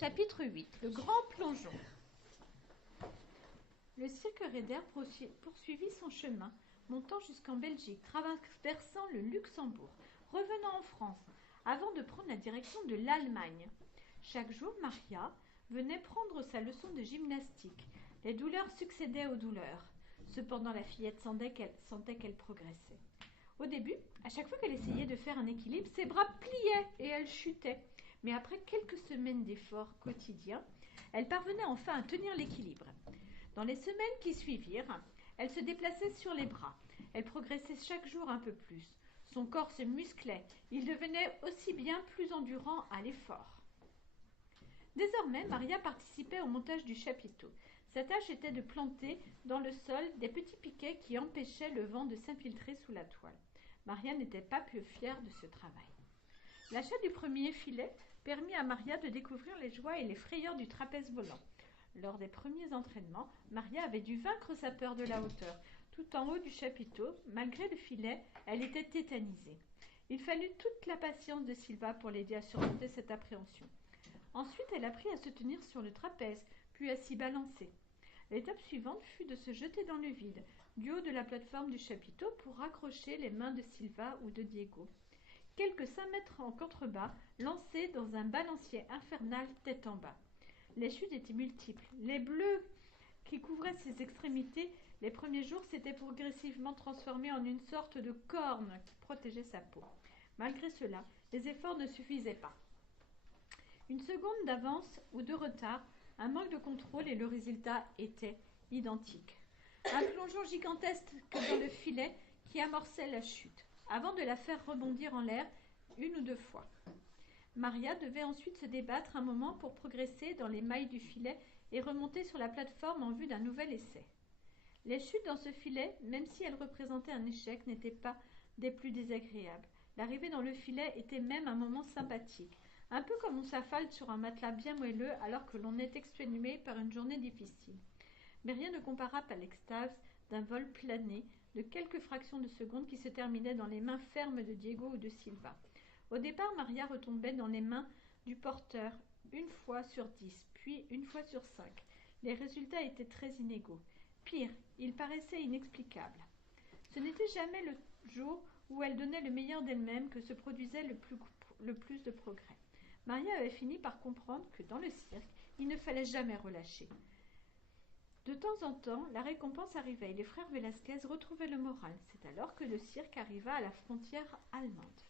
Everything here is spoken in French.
Chapitre 8. Le grand plongeon. Le cirque Raider poursuivit son chemin, montant jusqu'en Belgique, traversant le Luxembourg, revenant en France, avant de prendre la direction de l'Allemagne. Chaque jour, Maria venait prendre sa leçon de gymnastique. Les douleurs succédaient aux douleurs. Cependant, la fillette sentait qu'elle progressait. Au début, à chaque fois qu'elle essayait de faire un équilibre, ses bras pliaient et elle chutait. Mais après quelques semaines d'efforts quotidiens, elle parvenait enfin à tenir l'équilibre. Dans les semaines qui suivirent, elle se déplaçait sur les bras. Elle progressait chaque jour un peu plus. Son corps se musclait. Il devenait aussi bien plus endurant à l'effort. Désormais, Maria participait au montage du chapiteau. Sa tâche était de planter dans le sol des petits piquets qui empêchaient le vent de s'infiltrer sous la toile. Maria n'était pas plus fière de ce travail. L'achat du premier filet permit à Maria de découvrir les joies et les frayeurs du trapèze volant. Lors des premiers entraînements, Maria avait dû vaincre sa peur de la hauteur. Tout en haut du chapiteau, malgré le filet, elle était tétanisée. Il fallut toute la patience de Silva pour l'aider à surmonter cette appréhension. Ensuite, elle apprit à se tenir sur le trapèze, puis à s'y balancer. L'étape suivante fut de se jeter dans le vide, du haut de la plateforme du chapiteau pour raccrocher les mains de Silva ou de Diego. Quelques 5 mètres en contrebas, lancés dans un balancier infernal tête en bas. Les chutes étaient multiples. Les bleus qui couvraient ses extrémités les premiers jours s'étaient progressivement transformés en une sorte de corne qui protégeait sa peau. Malgré cela, les efforts ne suffisaient pas. Une seconde d'avance ou de retard, un manque de contrôle et le résultat était identique. Un plongeon gigantesque dans le filet qui amorçait la chute, avant de la faire rebondir en l'air 1 ou 2 fois. Maria devait ensuite se débattre un moment pour progresser dans les mailles du filet et remonter sur la plateforme en vue d'un nouvel essai. Les chutes dans ce filet, même si elles représentaient un échec, n'étaient pas des plus désagréables. L'arrivée dans le filet était même un moment sympathique, un peu comme on s'affale sur un matelas bien moelleux alors que l'on est exténué par une journée difficile. Mais rien ne comparable à l'extase d'un vol plané de quelques fractions de seconde qui se terminait dans les mains fermes de Diego ou de Silva. Au départ, Maria retombait dans les mains du porteur 1 fois sur 10, puis 1 fois sur 5. Les résultats étaient très inégaux. Pire, ils paraissaient inexplicables. Ce n'était jamais le jour où elle donnait le meilleur d'elle-même que se produisait le plus de progrès. Maria avait fini par comprendre que dans le cirque, il ne fallait jamais relâcher. De temps en temps, la récompense arrivait et les frères Velasquez retrouvaient le moral. C'est alors que le cirque arriva à la frontière allemande.